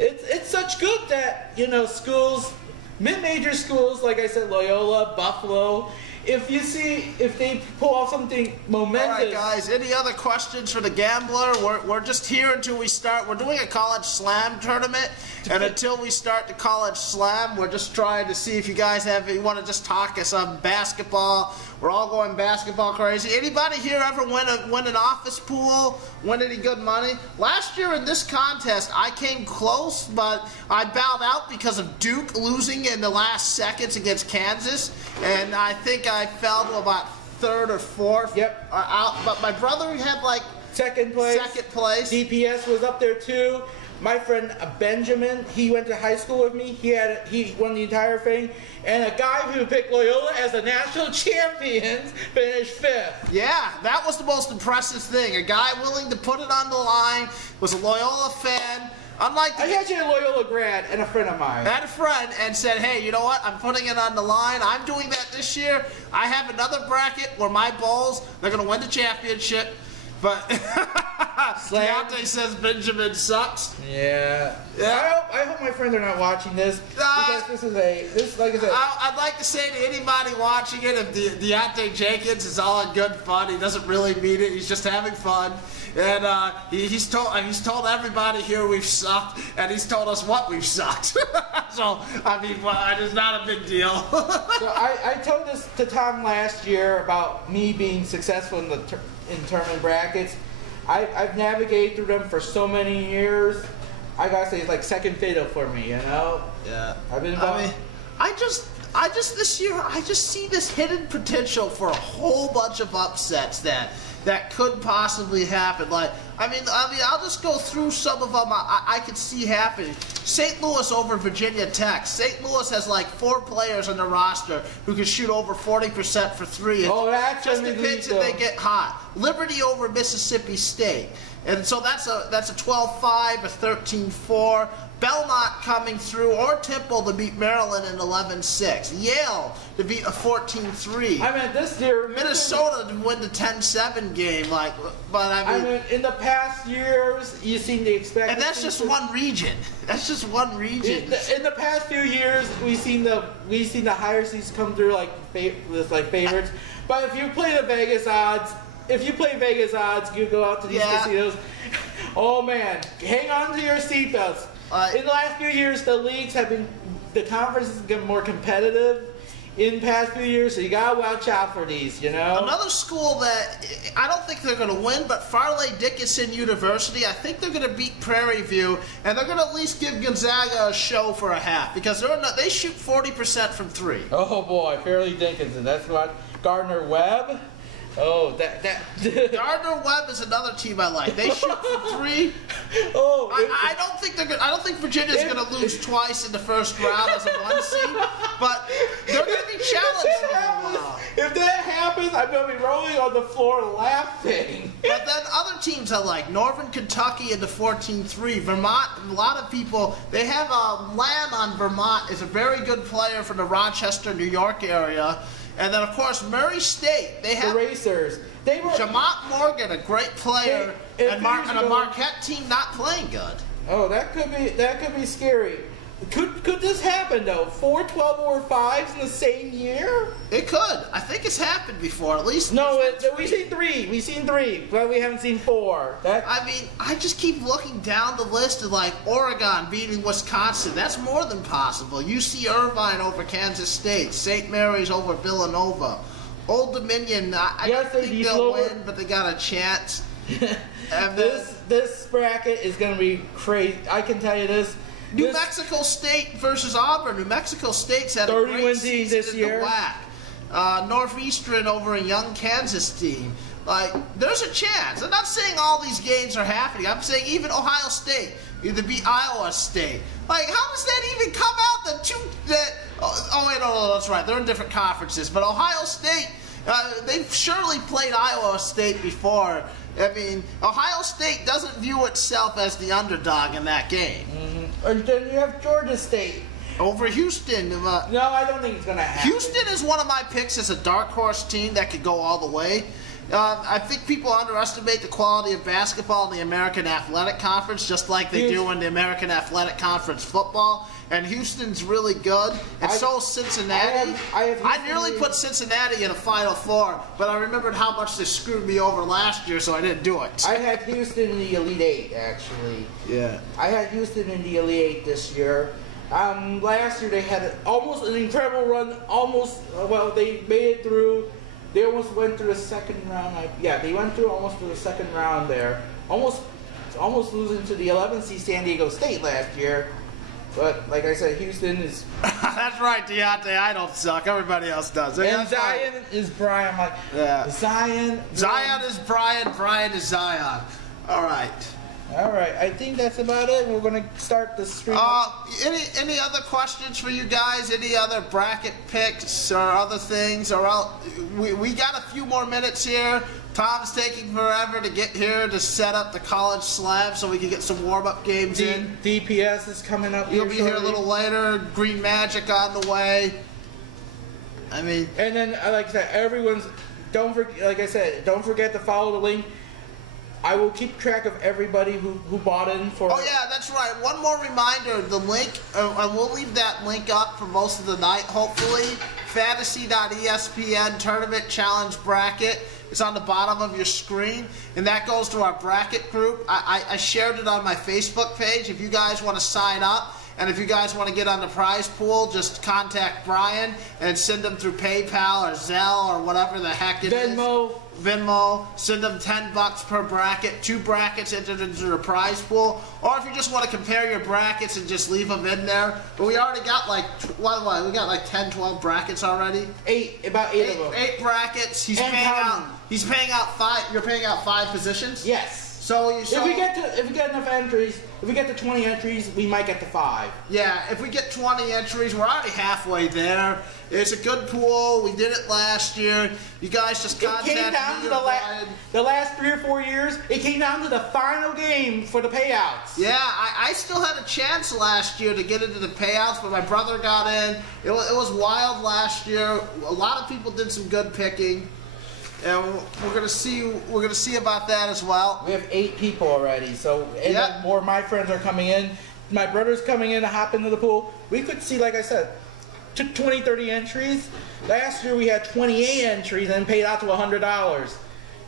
It's such good that, schools, mid-major schools, like I said, Loyola, Buffalo, if they pull off something momentous. All right, guys, any other questions for the gambler? We're just here until we start. We're doing a college slam tournament, and until we start the college slam, we're just trying to see if you guys you want to just talk us some basketball. We're all going basketball crazy. Anybody here ever win an office pool? Win any good money? Last year in this contest, I came close, but I bowed out because of Duke losing in the last seconds against Kansas, and I think I fell to about 3rd or 4th. Yep. Out. But my brother had like second place. DPS was up there too. My friend Benjamin, he went to high school with me. He won the entire thing. And a guy who picked Loyola as the national champions finished 5th. Yeah, that was the most impressive thing. A guy willing to put it on the line, was a Loyola fan. I actually a Loyola grad and a friend of mine. I had a friend and said, hey, you know what? I'm putting it on the line. I'm doing that this year. I have another bracket where my Bulls, they're going to win the championship. But Deontay says Benjamin sucks. Yeah. I hope my friends are not watching this because like I said. I'd like to say to anybody watching it, if Deontay Jenkins is all in good fun, he doesn't really mean it. He's just having fun. And he's told everybody here we've sucked, and he's told us what we've sucked. So I mean, it's not a big deal. So I told this to Tom last year about me being successful in tournament brackets. I've navigated through them for so many years. I gotta say, it's like second fiddle for me, you know? Yeah. I just this year, I just see this hidden potential for a whole bunch of upsets that could possibly happen. Like, I mean, I'll just go through some of them I could see happening. St. Louis over Virginia Tech. St. Louis has like 4 players on the roster who can shoot over 40% for 3. Oh, that's just depends if they get hot. Liberty over Mississippi State. And so that's a 12-5, a 13-4. Belmont coming through, or Temple to beat Maryland in 11-6. Yale to beat a 14-3. I mean, this year, Minnesota to win the 10-7 game. I mean, in the past years, you seem to expect. And that's just one region. That's just one region. In the past few years, we've seen the higher seeds come through like favorites. But if you play the Vegas odds. If you play Vegas odds, you go out to these casinos. Oh man, hang on to your seatbelts. In the last few years, the conference has been more competitive in past few years, so you gotta watch out for these, you know? Another school that I don't think they're gonna win, but Farley Dickinson University, I think they're gonna beat Prairie View, and they're gonna at least give Gonzaga a show for a half, because they shoot 40% from 3. Oh boy, Farley Dickinson, that's what Gardner Webb. Oh, Gardner Webb is another team I like. They shoot for 3. Oh, I don't think Virginia's going to lose twice in the first round as a 1 seed, but they're going to be challenged. If that happens, I'm going to be rolling on the floor laughing. But then other teams I like, Northern Kentucky in the 14-3. Vermont, a lot of people, they have Lamb on Vermont, is a very good player from the Rochester, New York area. And then, of course, Murray State. They have the Racers. They were Jamont Morgan, a great player, and a Marquette team not playing good. Oh, that could be scary. Could this happen though? 4 12-5s in the same year? It could. I think it's happened before, at least. No, we've seen 3. We've seen 3, but we haven't seen 4. I mean, I just keep looking down the list of like Oregon beating Wisconsin. That's more than possible. UC Irvine over Kansas State. St. Mary's over Villanova. Old Dominion. I don't think they'll win, but they got a chance. And this bracket is going to be crazy. I can tell you this. New Mexico State versus Auburn. New Mexico State's had a great season this year. Northeastern over a young Kansas team. Like, there's a chance. I'm not saying all these games are happening. I'm saying even Ohio State either beat Iowa State. Like, how does that even come out? No, that's right. They're in different conferences. But Ohio State, they've surely played Iowa State before. I mean, Ohio State doesn't view itself as the underdog in that game. Mm-hmm. And then you have Georgia State over Houston. No, I don't think it's going to happen. Houston is one of my picks as a dark horse team that could go all the way. I think people underestimate the quality of basketball in the American Athletic Conference, just like they do in the American Athletic Conference football. And Houston's really good, and so is Cincinnati. I nearly put Cincinnati in a Final Four, but I remembered how much they screwed me over last year, so I didn't do it. I had Houston in the Elite Eight, actually. Yeah. I had Houston in the Elite Eight this year. Last year they had almost an incredible run. They made it through. They almost went through the second round. They went through almost to the second round there. Almost losing to the 11th seed San Diego State last year. But like I said, Houston is. That's right, Deontay. I don't suck. Everybody else does. And Zion is Brian. Zion is Brian. Brian is Zion. All right. I think that's about it. We're going to start the stream. Any other questions for you guys? Any other bracket picks or other things? We got a few more minutes here. Tom's taking forever to get here to set up the college slab so we can get some warm-up games in. DPS is coming up. You'll be here a little later. Green Magic on the way. I mean, and then like I said, don't forget to follow the link. I will keep track of everybody who bought in for. Oh yeah, that's right. One more reminder: the link, and we'll leave that link up for most of the night. Hopefully, fantasy.espn tournament challenge bracket. It's on the bottom of your screen, and that goes to our bracket group. I shared it on my Facebook page. If you guys want to sign up And if you guys want to get on the prize pool, just contact Brian and send them through PayPal or Zelle or whatever the heck it is. Venmo. Send them $10 per bracket. 2 brackets entered into the prize pool. Or if you just want to compare your brackets and just leave them in there. But we already got like, we got like 10, 12 brackets already. About eight of them. 8 brackets. He's paying out 5. You're paying out 5 positions? Yes. So if we get enough entries, if we get to 20 entries, we might get to 5. Yeah, if we get 20 entries, we're already halfway there. It's a good pool. We did it last year. You guys just contacted me. It came down to the last 3 or 4 years. It came down to the final game for the payouts. Yeah, I still had a chance last year to get into the payouts, but my brother got in. It was wild last year. A lot of people did some good picking. And we're gonna see about that as well. We have 8 people already, so more of my friends are coming in. My brother's coming in to hop into the pool. We could see, like I said, 20, 30 entries. Last year we had 28 entries and paid out to $100.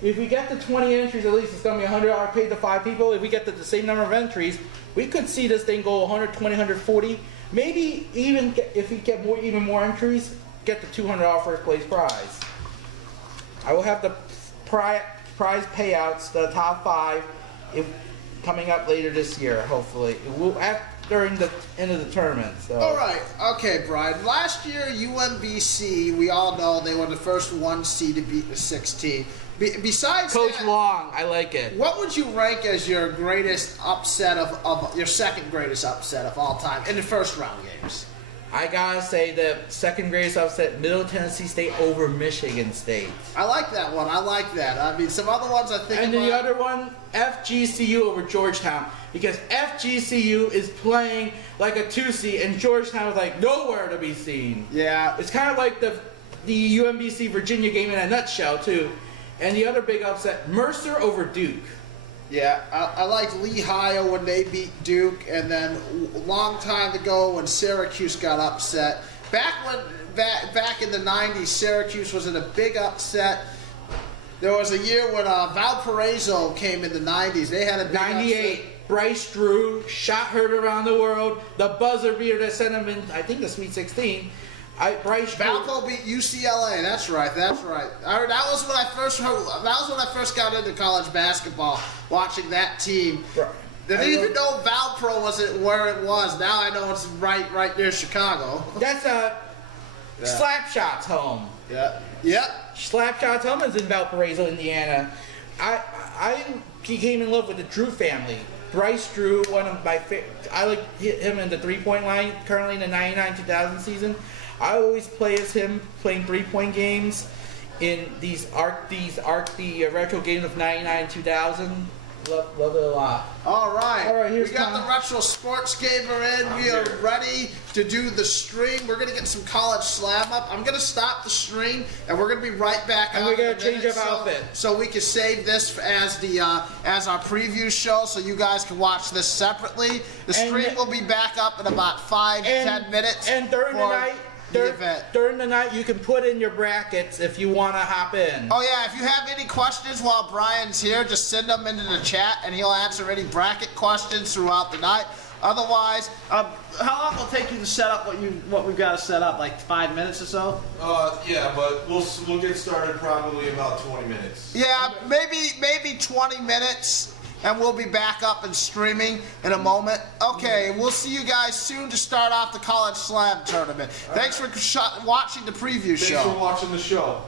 If we get to 20 entries, at least it's gonna be $100 paid to 5 people. If we get to the same number of entries, we could see this thing go 120, 140. Maybe even if we get even more entries, get the $200 first place prize. I will have the prize payouts, the top 5, coming up later this year, hopefully. During the end of the tournament. So. All right. Okay, Brian. Last year, UMBC, we all know they were the first 1 seed to beat the 16. Besides Coach Long, I like it. What would you rank as your greatest upset of your second greatest upset of all time in the first round games? I gotta say the second greatest upset, Middle Tennessee State over Michigan State. I like that one. I like that. I mean, some other ones I think. And the other one, FGCU over Georgetown, because FGCU is playing like a 2 seed, and Georgetown is like nowhere to be seen. Yeah, it's kind of like the UMBC Virginia game in a nutshell too. And the other big upset, Mercer over Duke. Yeah, I like Lehigh when they beat Duke, and then a long time ago when Syracuse got upset. Back in the 90s, Syracuse was in a big upset. There was a year when Valparaiso came in the 90s. They had a big 98. Upset. Bryce Drew, shot heard around the world. The buzzer beater that sent him in, I think, the Sweet 16. Valpo beat UCLA. That's right. That was when I first heard. That was when I first got into college basketball, watching that team. Right. Didn't even know Valpro wasn't where it was. Now I know it's right near Chicago. That's Slapshot's home. Yeah. Yep. Slapshot's home is in Valparaiso, Indiana. I became in love with the Drew family. Bryce Drew, one of my favorites. I like him in the 3-point line currently in the 99-2000 season. I always play as him, playing 3-point games in these retro games of 99-2000. Love it a lot. All right, we got the retro sports gamer in. We are ready to do the stream. We're gonna get some college slam up. I'm gonna stop the stream, and we're gonna be right back. And we're gonna change up outfit, so we can save this as our preview show, so you guys can watch this separately. The stream will be back up in about 5 to 10 minutes. And during the night. During the night, you can put in your brackets if you want to hop in. Oh, yeah. If you have any questions while Brian's here, just send them into the chat, and he'll answer any bracket questions throughout the night. Otherwise, how long will it take you to set up what we've got to set up? Like 5 minutes or so? Yeah, but we'll get started probably about 20 minutes. Yeah, maybe 20 minutes. And we'll be back up and streaming in a moment. Okay, we'll see you guys soon to start off the College Slam tournament. Thanks for watching the preview show. Thanks for watching the show.